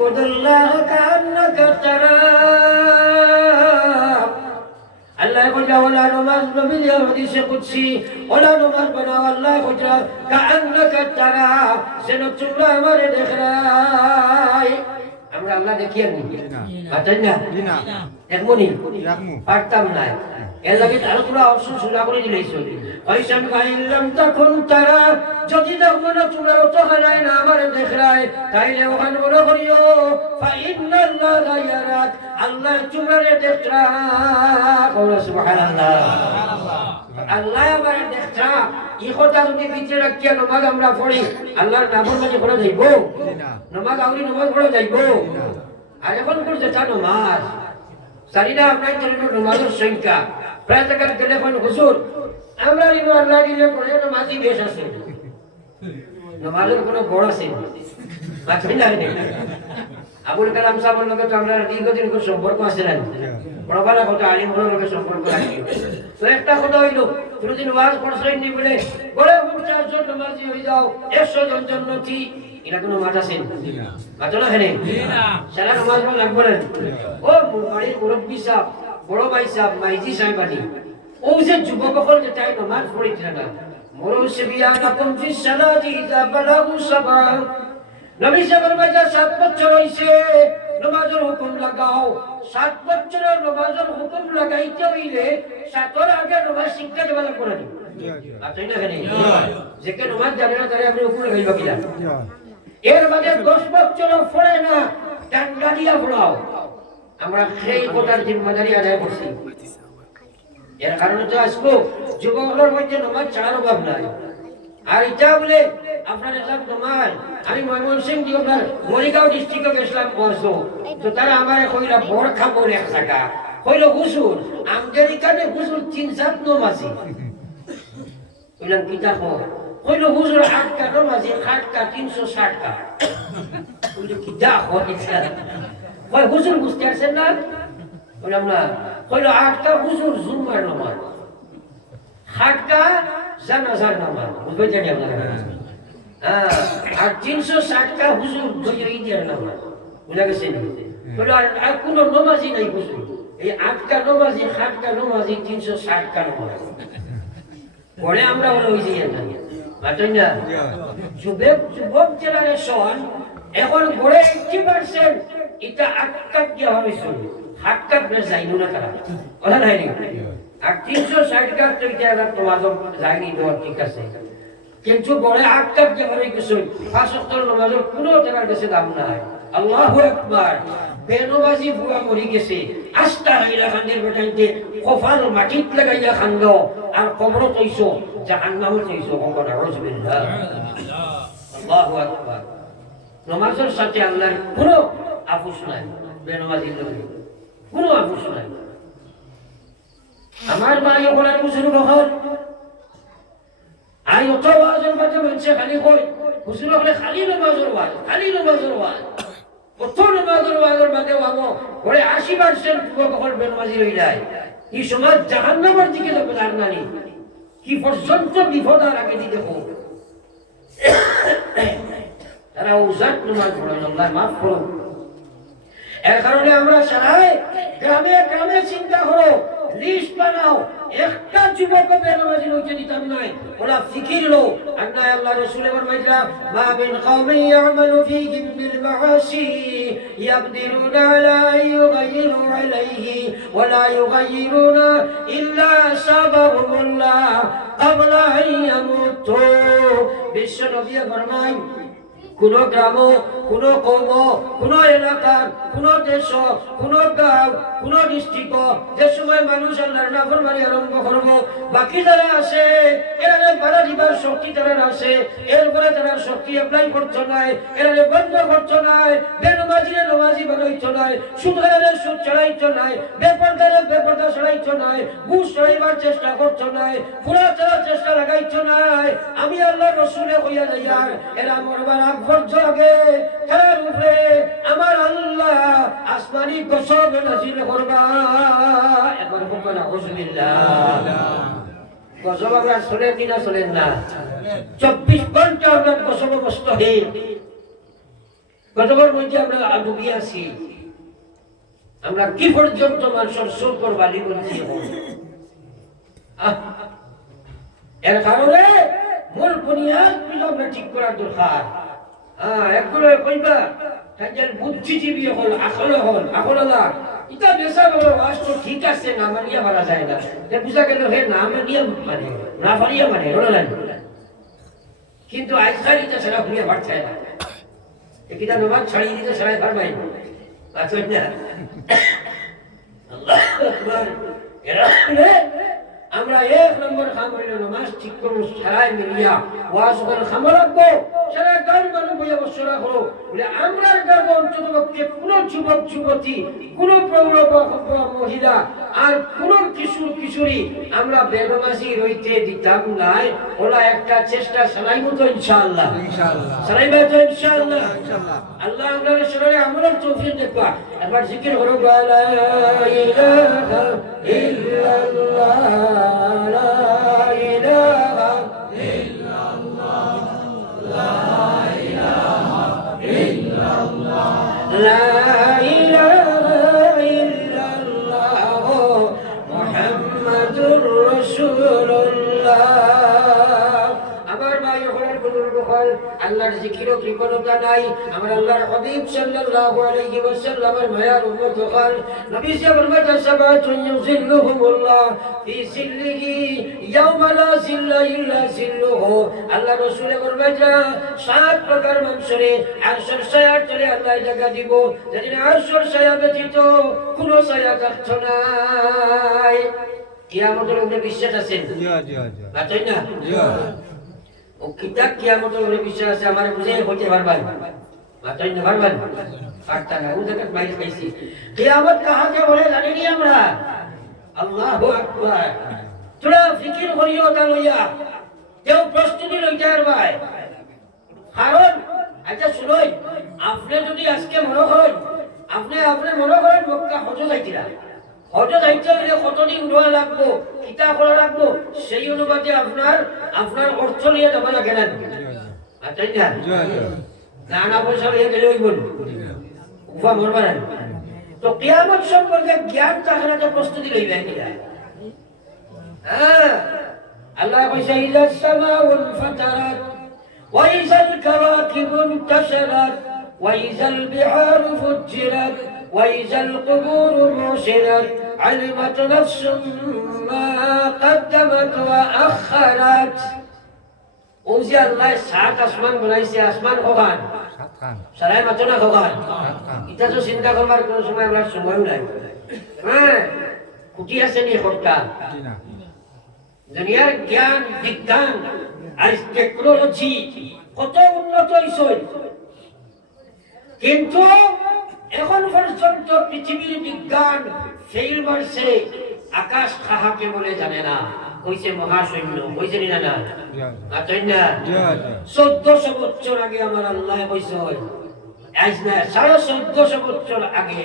উবুদুল্লাহ কান্নাকা তারাহ আল্লাহ কইলা ওয়ালা নামাজ নবী হাদিসে কুদসি ওয়ালা নামাজ বানাও আল্লাহ কইলা কান্নাকা তারাহ যেন তোমরা আমারে দেখরাই আমরা আল্লাহ দেখিয়ে নি আছেন না একমনি পারতাম না এর লাগে আরো তোমরা অবশ্য সুরা করে দিলেইছো ওইসব গাইলাম তখন তারা যদি দেখো না তোমরা তো হারায় না আমারে দেখরাই তাইলে ওখানে বলো করিও ফা ইন্নাল্লাহা ইয়ারাক আল্লাহ তোমরা দেখরা বলো সুবহানাল্লাহ আল্লাহ আমারে দেখরা এই কথা যদি ভিতরে রাখিয়া নামাজ আমরা পড়ি আল্লাহর নাফরমানি করে যাইব নামাজ আউরি নামাজ পড়া যাইব আর এখন করছে তা নামাজ সারিনা আপনার জন্য নামাজের সংখ্যা প্রায় টাকার টেলিফোন হুজুর আমরা নিবো আল্লাহ দিলে পড়ে নামাজি বেশ আছে নামাজের কোনো বড় আছে আছে না আবুল কালাম সাহেবের লগে তো আমরা দীর্ঘদিন কোনো সম্পর্ক আছে না বড়বালা কথা আলিমগুলোর লগে সম্পর্ক রাখি তো একটা কথা হইলো তুমি যদি নামাজ পড়ছই নি বলে বড় 50 জন নামাজি হয়ে যাও 100 জন জান্নাতি এটা কোনো মাঠ আছে না মাঠ না হেনে না সারা নামাজ পড়া লাগবে না ও বাড়ির মুরব্বি সাহেব বড় ভাই সাহেব মাইজি সাহেব আনি ও যে যুবক সকল যে টাইম নামাজ পড়িতে না মোরো সিবিয়ানাকুম ফিস সালাতি ইযা বালাগু সাবা নবী সাহেবের মাঝে 7 বছর হইছে নামাজের হুকুম লাগাও 7 বছরের নামাজের হুকুম লাগাইতে হইলে 7 এর আগে নামাজ শিক্ষা দেওয়া লাগবে না আচ্ছা না কেন যে কে নামাজ জানে না তারে আপনি হুকুম লাগাইবা কিলা এর মাঝে 10 বছর পড়ে না ডান্ডা দিয়া পড়াও আমরা সেই কোটার জিম্মাদারি আদায় করছি এর কারণে তো আজকে যুবকদের মধ্যে নামাজ ছাড়ার অভাব নাই আর এটা বলে আপনার সব নামাজ আমি ময়মনসিংহ আপনার মরিগাঁও ডিস্ট্রিক্টে গেছিলাম বলছো তো তারা আমার কইলা বরখা বলে এক জায়গা কইল হুজুর আমাদের এখানে হুজুর 3-7 নামাজি কইলাম কি দেখো কইল হুজুর 8 টা নামাজি 8 টা 360 টা কইল কি দেখো কই হুজুর বুঝতে পারছেন না বললাম না কইল 8 টা হুজুর জুমার নামাজ 8 টা জানাজার নামাজ বুঝতে জানি আপনারা আর 360 টা হুজুর দুই ঈদের নামাজ বুঝা গেছে কইল আর কোন নামাজই নাই হুজুর এই 8 টা নামাজি 8 টা নামাজি 360 টা নামাজ পরে আমরা হলো ওই যে না মাতন না যুবক জেনারেশন এখন গড়ে 80% এটা আটকাত দেওয়া হয়েছে হাটকাত বেশ যাইনো না তারা কথা নাই আর 360 কাত তো এটা তোমার যায়নি দেওয়া ঠিক আছে কিন্তু গড়ে আটকাত দেওয়া হয়ে গেছে 5 ওয়াক্ত নামাজের কোনো টাকার কাছে দাম নাই আল্লাহু আকবার বেনবাজি বুয়া মরি গেছে আস্তা হইলা খান্দের বেটাইতে কফাল মাটিত লাগাইয়া খান্দ আর কবর তৈছো জাহান্নামে তৈছো কবর আউযুবিল্লাহ আল্লাহু আকবার নামাজের সাথে আল্লাহর কোনো আপোষ নাই বেনমাজির লগে কোনো আপোষ নাই আমার মাই ওখানে বুঝুন নহল আই অত ওয়াজের মাঝে বলছে খালি কই বুঝুন হলে খালি নামাজের ওয়াজ কত নামাজের ওয়াজের মাঝে ওয়াগো ঘরে 80% যুবক হল বেনমাজি হয়ে যায় এই সমাজ জাহান্নামের দিকে যাবে আর নানি কি পর্যন্ত বিপদ আর আগে দিতে হোক তারা উজাত নামাজ পড়ে আল্লাহ মাফ করো এর কারণে আমরা সবাই গ্রামে গ্রামে চিন্তা করো লিস্ট বানাও একটা যুবক বেনামাজি হইতে দিতাম নাই ওরা ফিকির লো আল্লাহ আল্লাহ রাসূলের ফরমাইলা মা বিন কওমি ইয়ামালু ফীহিম বিল মাআসি ইয়াকদিরুনা লা ইউগাইরু আলাইহি ওয়া লা ইউগাইরুনা ইল্লা সাবাহুল্লাহ ক্বাবলা আন ইয়ামুতু বিশ্ব নবী ফরমায় কোন গ্রাম কোন কৌম কোন এলাকা কোন দেশ কোন গাঁও কোন ডিস্ট্রিক্ট যে সময় মানুষ আল্লাহর নাফরমানি আরম্ভ করব বাকি যারা আছে এরা বাধা দিবার শক্তি তারা আছে এরপরে তারা শক্তি অ্যাপ্লাই করছো নাই এরা বন্ধ করছো নাই বেনমাজিরে নামাজি বানাইছো নাই সুদহারে সুদ চড়াইছো নাই বেপরদারে বেপরদা চড়াইছো নাই ঘুষ চড়াইবার চেষ্টা করছো নাই পুরা চড়ার চেষ্টা লাগাইছো নাই আমি আল্লাহ রসুলে হইয়া যাইয়ার এরা মরবার আগ আগে তার উপরে আমার আল্লাহ আসমানি গজব নাযিল করবা একবার বলুন আউযুবিল্লাহ গজব আমরা শুনে কিনা শুনেন না 24 ঘন্টা আমরা গজব মুস্তাহিল কতবার মধ্যে আমরা ডুবি আছি, আমরা কি পর্যন্ত মানুষের সুর বালি করেছি। এর কারণে মূল বুনিয়াদ আমরা ঠিক করার দরকার। একগুলো কইবা তাদের বুদ্ধিজীবী হল, আসলে হল, আসলে না এটা বেশা বলো রাষ্ট্র ঠিক আছে, না মানিয়া মারা যায় না, বুঝা গেল হে না মানিয়া মানে না পারিয়া মানে কিন্তু আজকাল এটা সেটা ভুলে পারছে না, এটা নমাজ ছাড়িয়ে দিতে সেটাই পারবাই না। আল্লাহ আকবার। আমরা এক নম্বর খাম হইল নামাজ ঠিক করবো, সারাই মিলিয়া ওয়াজ করে খাম রাখবো, সারা গান গানো বইয়া বসরা করো বলে আমরা গান অন্তত পক্ষে কোন যুবক যুবতী, কোন প্রৌঢ় মহিলা আর কোন কিশোর কিশোরী আমরা বেনামাজি রইতে দিতাম নাই। ওরা একটা চেষ্টা চালাইব তো ইনশাআল্লাহ, চালাইবে তো ইনশাআল্লাহ। আল্লাহ আমরা সবাই আমরার তৌফিক দেখবা। একবার জিকির করো লা ইলাহা ইল্লাল্লাহ, লা ইলাহা ইল্লাল্লাহ, লা ইলাহা ইল্লাল্লাহ, লা ইলাহা ইল্লাল্লাহ মুহাম্মাদুর রাসূলুল্লাহ। আমার ভাই হলেন বুজুর্গ হল, আল্লাহর জিকিরও কৃপণতা নাই। আমার আল্লাহর হাবিব সাল্লাল্লাহু আলাইহি ওয়াসাল্লামের মায়ার উম্মত হল। নবী সাহেব ফরমাতে সাবাতুন ইউযিল্লুহুমুল্লাহ ফি সিল্লিহি ইয়াওমা লা জিল্লা ইল্লা জিল্লুহু। আল্লাহ রাসূল ফরমাতে সাত প্রকার মানুষরে আরশের ছায়ার তলে আল্লাহ জায়গা দিব, যেদিন আরশের ছায়া ব্যতীত কোনো ছায়া থাকতো না। কিয়ামতের উপরে বিশ্বাস আছে? জি জি জি। তাই না? জি। ও কিতাব কিয়ামতের উপরে বিশ্বাস আছে, আমার বুঝে হতে পারবেন মাতাই না পারবেন পারতা না। ও জায়গা বাইরে খাইছি। কিয়ামত কাহাকে বলে জানি নি আমরা? আল্লাহু আকবার। তোরা ফিকির করিও তা লইয়া কেউ প্রস্তুতি লইতে পারবাই। কারণ আচ্ছা শুনোই, আপনি যদি আজকে মনে করেন আপনি মনে করেন মক্কা হজ যাইতিরা, হজ যাইতে হলে কতদিন রোয়া লাগবো, কিতা করা লাগবো, সেই অনুপাতে আপনার অর্থ নিয়ে যাবা লাগে না, তাই না? নানা পয়সা নিয়ে গেলে ওই বলুন উফা মরবা না। তো কিয়ামত সম্পর্কে জ্ঞান তাহলে প্রস্তুতি লইবে কিনা? আল্লাহ কইছে ইলাস সামাউল ফাতারাত ওয়া ইযাল কাওয়াকিবু ইনতাশারাত ওয়া ইযাল বিহারু ফুজ্জিরাত ওয়া ইযাল কুবুরু মুশিরাত আলিমাত নাফসুম মা কদ্দামাত ওয়া আখারাত। ও যে আল্লাহ সাত আসমান বানাইছে, আসমান কখান? সাতখান। সারাই মাত্র না কখান? এটা তো চিন্তা করবার কোনো সময় আমরা সময় নাই। কুটি আছে নি হত্যা দুনিয়ার জ্ঞান বিজ্ঞান আর টেকনোলজি কত উন্নত হয়েছে, কিন্তু এখন পর্যন্ত পৃথিবীর বিজ্ঞান ফেল মারছে। আকাশ কাহাকে বলে জানে না, কইছে মহাশূন্য, কইছে না না? তাই না? 1400 বছর আগে আমার আল্লাহ কইছে, আজ না 1450 বছর আগে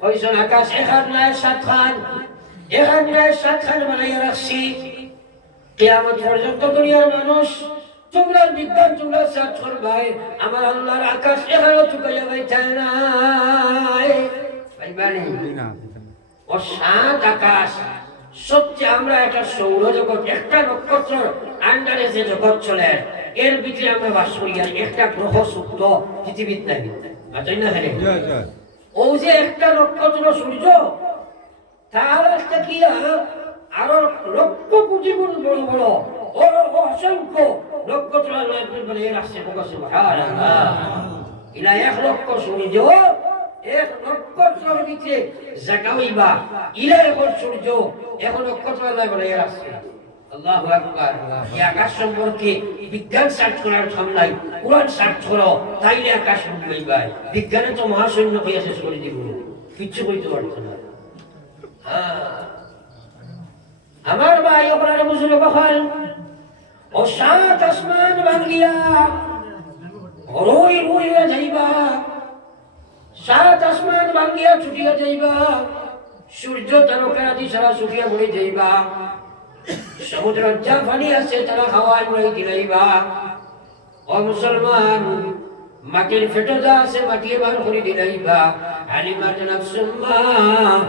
কইছে আকাশ এখান নাই সাতখান, এখান নাই সাতখান বানাইয়া রাখছি। কিয়ামত পর্যন্ত দুনিয়ার মানুষ তোমরা বিজ্ঞান তোমরা সার্চ করবাই, আমার আল্লাহর আকাশ এখানেও চুকাইয়া বাইতে নাই। পাইবানি ও সাত আকাশ সবচেয়ে আমরা একটা সৌরজগৎ, একটা নক্ষত্র আন্ডারে যে জগৎ চলে এর ভিতরে আমরা বাস করি, আর একটা গ্রহ শুক্র পৃথিবীর নাই, তাই না? ও যে একটা নক্ষত্র সূর্য, তার একটা কি আরো লক্ষ কোটি গুণ বড় বড় অসংখ্য নক্ষত্র রাখছে। ইলা 1 লক্ষ সূর্য, 1 নক্ষত্রের ভিতরে জায়গা হইবা, ইলা 1 সূর্য 1 নক্ষত্র আল্লাহ বানাইয়া রাখছে। আল্লাহু আকবার। এই আকাশ সম্পর্কে বিজ্ঞান সার্চ করার ক্ষমতা নাই, কোরআন সার্চ করো তাইলে আকাশ বুঝবাইবা। বিজ্ঞানে তো মহাশূন্য হইয়া শেষ করে দিব, কিচ্ছু কইতে পারতো না। আমার ভাই ওখানে বুঝলে কখন ও সাত আসমান ভাঙ্গিয়া রই রইয়া যাইবা, সাত আসমান ভাঙ্গিয়া ছুটিয়া যাইবা, সূর্য তারকারাজি সারা ছুটিয়া মরে যাইবা, সমুদ্র যা পানি আছে তারা হাওয়ায় মরে গিলাইবা। ও মুসলমান, মাটির ফেটো যা আছে মাটি বার করে দিলাইবা আলিমাত নাফসুম মা